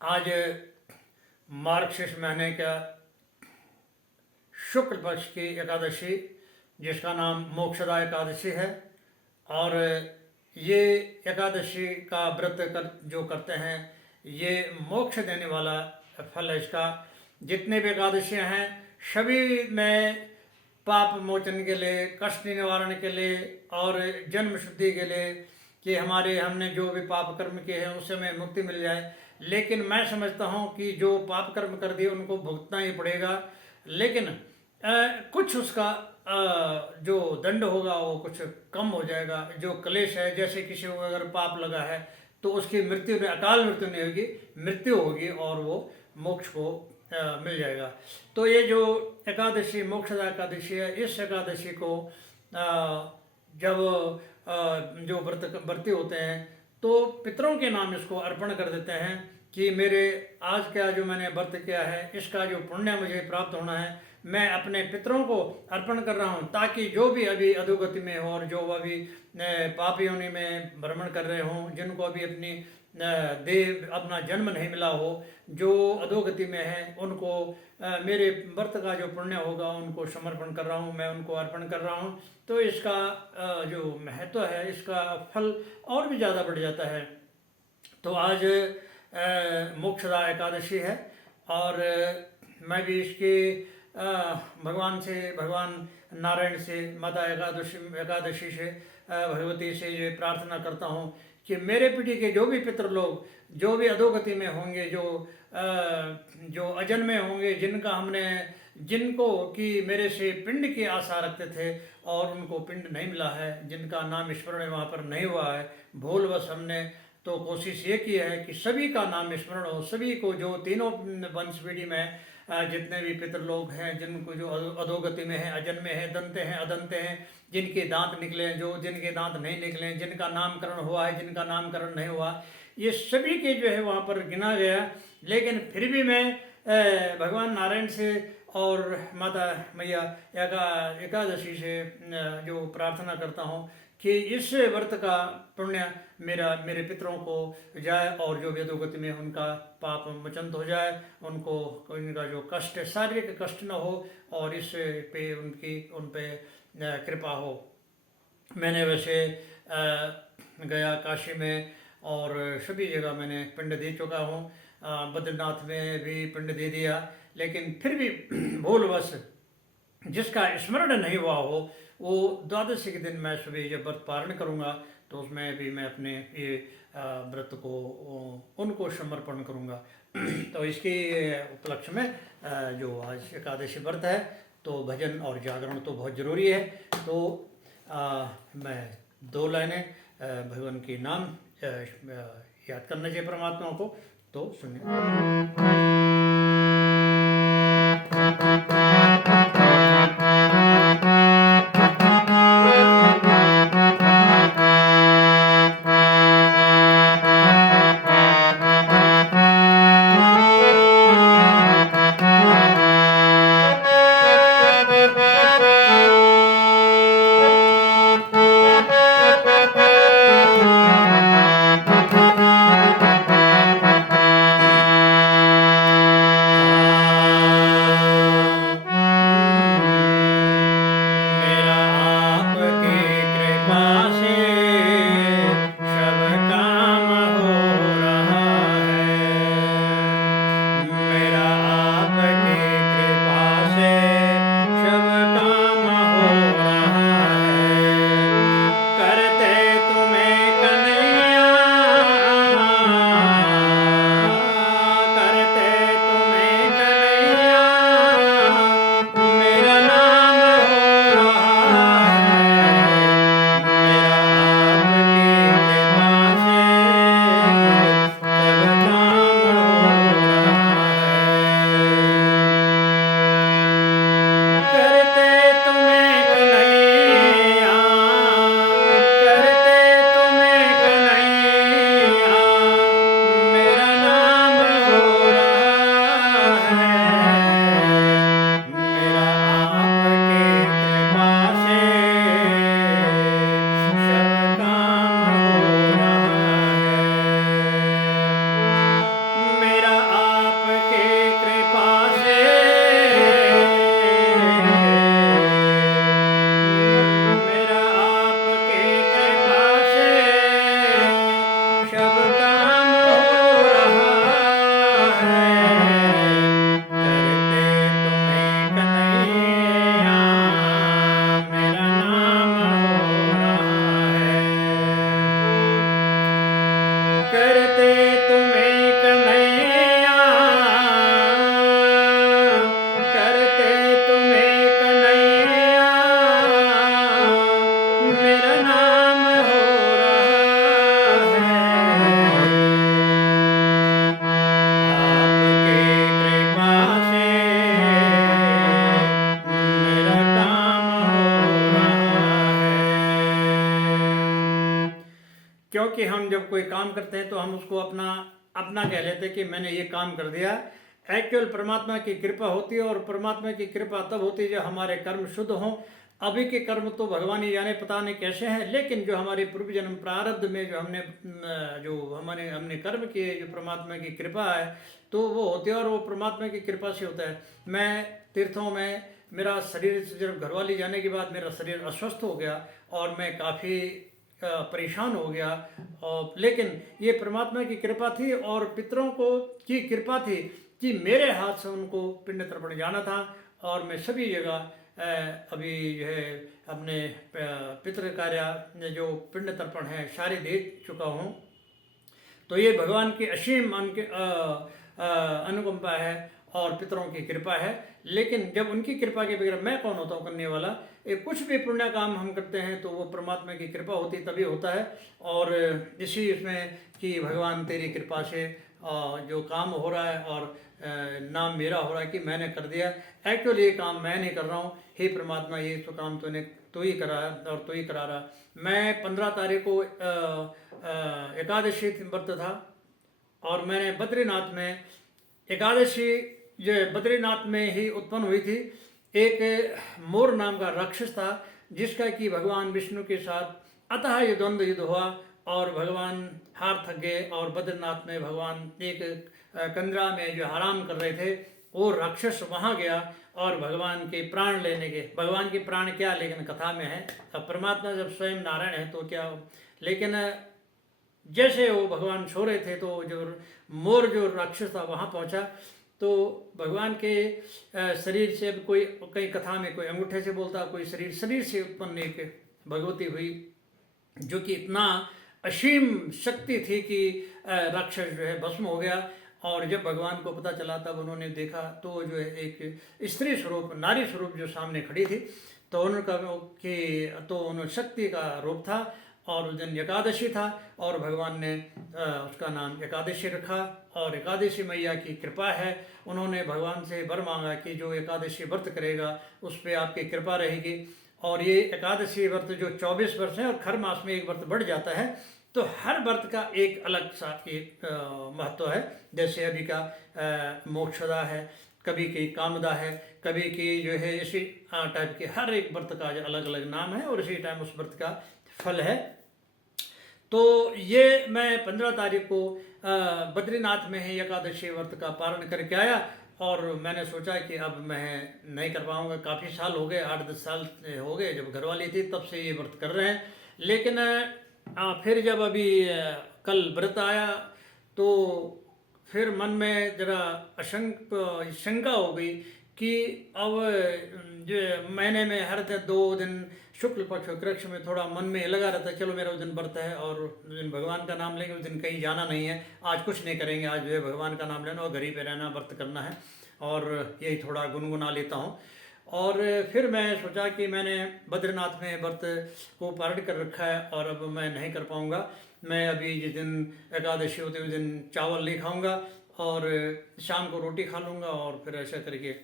आज मार्गशीर्ष महीने का शुक्ल पक्ष की एकादशी, जिसका नाम मोक्षदा एकादशी है। और ये एकादशी का जो करते हैं, ये मोक्ष देने वाला फल है इसका। जितने भी एकादशियाँ हैं सभी में पाप मोचन के लिए, कष्ट निवारण के लिए और जन्म शुद्धि के लिए, कि हमने जो भी पाप कर्म किए हैं उससे हमें मुक्ति मिल जाए। लेकिन मैं समझता हूँ कि जो पाप कर्म कर दिए उनको भुगतना ही पड़ेगा, लेकिन कुछ उसका जो दंड होगा वो कुछ कम हो जाएगा। जो क्लेश है, जैसे किसी को अगर पाप लगा है तो उसकी मृत्यु में अकाल मृत्यु नहीं होगी, मृत्यु होगी और वो मोक्ष को मिल जाएगा। तो ये जो एकादशी मोक्षदा एकादशी है, इस एकादशी को जब जो व्रती होते हैं तो पितरों के नाम इसको अर्पण कर देते हैं कि मेरे आज का जो मैंने व्रत किया है इसका जो पुण्य मुझे प्राप्त होना है, मैं अपने पितरों को अर्पण कर रहा हूँ, ताकि जो भी अभी अधोगति में हो और जो अभी पाप योनि में भ्रमण कर रहे हों, जिनको अभी अपनी देह अपना जन्म नहीं मिला हो, जो अधोगति में है, उनको मेरे व्रत का जो पुण्य होगा उनको समर्पण कर रहा हूँ, मैं उनको अर्पण कर रहा हूँ। तो इसका जो महत्व है, इसका फल और भी ज़्यादा बढ़ जाता है। तो आज मोक्षदा एकादशी है और मैं भी इसके भगवान नारायण से, माता एकादशी से, भगवती से ये प्रार्थना करता हूँ कि मेरे पीढ़ी के जो भी पितृ लोग जो भी अधोगति में होंगे, जो अजन्मे होंगे, जिनको कि मेरे से पिंड की आशा रखते थे और उनको पिंड नहीं मिला है, जिनका नाम स्मरण वहाँ पर नहीं हुआ है, भूलवश हमने तो कोशिश ये की है कि सभी का नाम स्मरण हो, सभी को, जो तीनों वंश पीढ़ी में जितने भी पितृ लोग हैं, जिनको जो अधोगति में है, अजन्मे हैं, दंते हैं, अदंते हैं, जिनके दांत निकले, जिनके दांत नहीं निकले, जिनका नामकरण हुआ है, जिनका नामकरण नहीं हुआ, ये सभी के जो है वहाँ पर गिना गया। लेकिन फिर भी मैं भगवान नारायण से और माता मैया एकादशी से जो प्रार्थना करता हूँ कि इस व्रत का पुण्य मेरे पितरों को जाए और जो भी अधोगति में उनका पाप मोचन हो जाए, उनका जो कष्ट, शारीरिक कष्ट न हो और इस पे उन पे कृपा हो। मैंने वैसे गया काशी में और सभी जगह मैंने पिंड दे चुका हूँ, बद्रीनाथ में भी पिंड दे दिया, लेकिन फिर भी भूलवश जिसका स्मरण नहीं हुआ हो, वो द्वादशी के दिन मैं सुबह जब व्रत पारण करूँगा तो उसमें भी मैं अपने ये व्रत को उनको समर्पण करूँगा। तो इसके उपलक्ष्य में जो आज एकादशी व्रत है, तो भजन और जागरण तो बहुत ज़रूरी है। तो मैं 2 लाइनें भगवान के नाम याद करना चाहिए परमात्मा को, तो सुनिए। करते तुम्हें कन्हैया, करते तुम्हें कन्हैया, मेरा नाम हो रहा है। आपके कृपा से मेरा काम हो रहा है। क्योंकि हम जब कोई काम करते हैं तो हम उसको अपना अपना कह लेते हैं कि मैंने ये काम कर दिया। एक्चुअल परमात्मा की कृपा होती है, और परमात्मा की कृपा तब होती है जब हमारे कर्म शुद्ध हों। अभी के कर्म तो भगवान ही जाने पता नहीं कैसे हैं, लेकिन जो हमारे पूर्व जन्म प्रारब्ध में जो हमने कर्म किए, जो परमात्मा की कृपा है तो वो होते हैं, और वो परमात्मा की कृपा से होता है। मैं तीर्थों में, मेरा शरीर से जब घरवाली जाने के बाद मेरा शरीर अस्वस्थ हो गया और मैं काफ़ी परेशान हो गया, और लेकिन ये परमात्मा की कृपा थी और पितरों को की कृपा थी कि मेरे हाथ से उनको पिंड तर्पण जाना था। और मैं सभी जगह अभी जो है अपने पितृ कार्य जो पिंड तर्पण है सारे दे चुका हूँ। तो ये भगवान की असीम अनुकंपा है और पितरों की कृपा है। लेकिन जब उनकी कृपा के बगैर मैं कौन होता हूँ करने वाला। कुछ भी पुण्य काम हम करते हैं तो वो परमात्मा की कृपा होती तभी होता है। और इसी इसमें कि भगवान तेरी कृपा से जो काम हो रहा है और नाम मेरा हो रहा है कि मैंने कर दिया। एक्चुअली ये काम मैं नहीं कर रहा हूँ, हे परमात्मा ये तो काम तूने तो ही करा है और तो ही करा रहा। मैं 15 तारीख को एकादशी व्रत था, और मैंने बद्रीनाथ में एकादशी जो बद्रीनाथ में ही उत्पन्न हुई थी। एक मोर नाम का राक्षस था जिसका कि भगवान विष्णु के साथ अतः ये द्वंद्व युद्ध हुआ और भगवान हार थक गए। और बद्रीनाथ में भगवान एक कंदरा में जो आराम कर रहे थे, वो राक्षस वहाँ गया और भगवान के प्राण लेने के, भगवान के प्राण क्या लेकिन कथा में है। अब परमात्मा जब स्वयं नारायण है तो क्या, लेकिन जैसे वो भगवान सो रहे थे तो जो मोर जो राक्षस था वहाँ पहुँचा। तो भगवान के शरीर से कोई कई कथा में कोई अंगूठे से बोलता, कोई शरीर से उत्पन्न एक भगवती हुई जो कि इतना असीम शक्ति थी कि राक्षस जो है भस्म हो गया। और जब भगवान को पता चला तब उन्होंने देखा तो जो है एक स्त्री स्वरूप, नारी स्वरूप जो सामने खड़ी थी, तो उनका तो उन्होंने शक्ति का रूप था। और उस दिन एकादशी था और भगवान ने उसका नाम एकादशी रखा। और एकादशी मैया की कृपा है, उन्होंने भगवान से वर मांगा कि जो एकादशी व्रत करेगा उस पर आपकी कृपा रहेगी। और ये एकादशी व्रत जो 24 वर्ष है और हर मास में एक व्रत बढ़ जाता है, तो हर व्रत का एक अलग सा एक महत्व है। जैसे अभी का मोक्षदा है, कभी की कामदा है, कभी की जो है इसी टाइप के हर एक व्रत का जो अलग अलग नाम है और इसी टाइम उस व्रत का फल है। तो ये मैं 15 तारीख को बद्रीनाथ में ही एकादशी व्रत का पारण करके आया। और मैंने सोचा कि अब मैं नहीं कर पाऊँगा, काफ़ी साल हो गए, 8-10 साल हो गए जब घरवाली थी तब से ये व्रत कर रहे हैं। लेकिन फिर जब अभी कल व्रत आया तो फिर मन में जरा शंका हो गई कि अब जो महीने में हर 2 दिन शुक्ल पक्ष कृष्ण में थोड़ा मन में लगा रहता है, चलो मेरा उस दिन व्रत है और उस दिन भगवान का नाम लेंगे, उस दिन कहीं जाना नहीं है, आज कुछ नहीं करेंगे, आज जो है भगवान का नाम लेना और घर ही पे रहना, व्रत करना है। और यही थोड़ा गुनगुना लेता हूँ। और फिर मैं सोचा कि मैंने बद्रीनाथ में व्रत को पारण कर रखा है और अब मैं नहीं कर पाऊँगा। मैं अभी जिस दिन एकादशी होती है उस दिन चावल नहीं खाऊँगा और शाम को रोटी खा लूँगा और फिर ऐसा करके,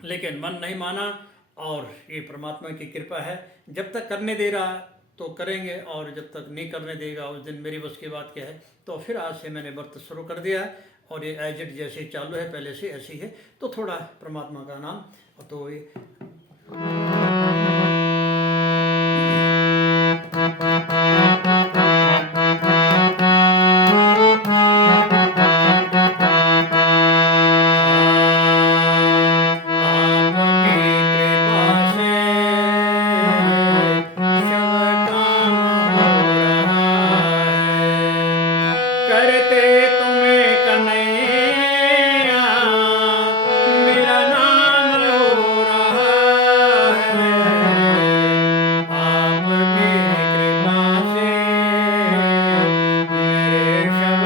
लेकिन मन नहीं माना। और ये परमात्मा की कृपा है, जब तक करने दे रहा तो करेंगे और जब तक नहीं करने देगा उस दिन मेरी बस की बात क्या है। तो फिर आज से मैंने व्रत शुरू कर दिया है और ये एज इट जैसे चालू है पहले से ऐसी है। तो थोड़ा परमात्मा का नाम तो ये करते तुम्हें कन्हैया, मेरा नाम हो रहा है। आपकी कृपा से मेरे शब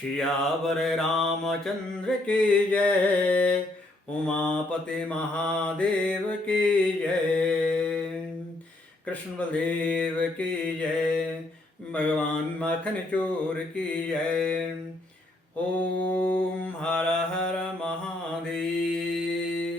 सियावर रामचंद्र की जय, उमापति महादेव की जय, कृष्ण बलदेव की जय, भगवान माखन चोर की जय। ओम हर हर महादेव।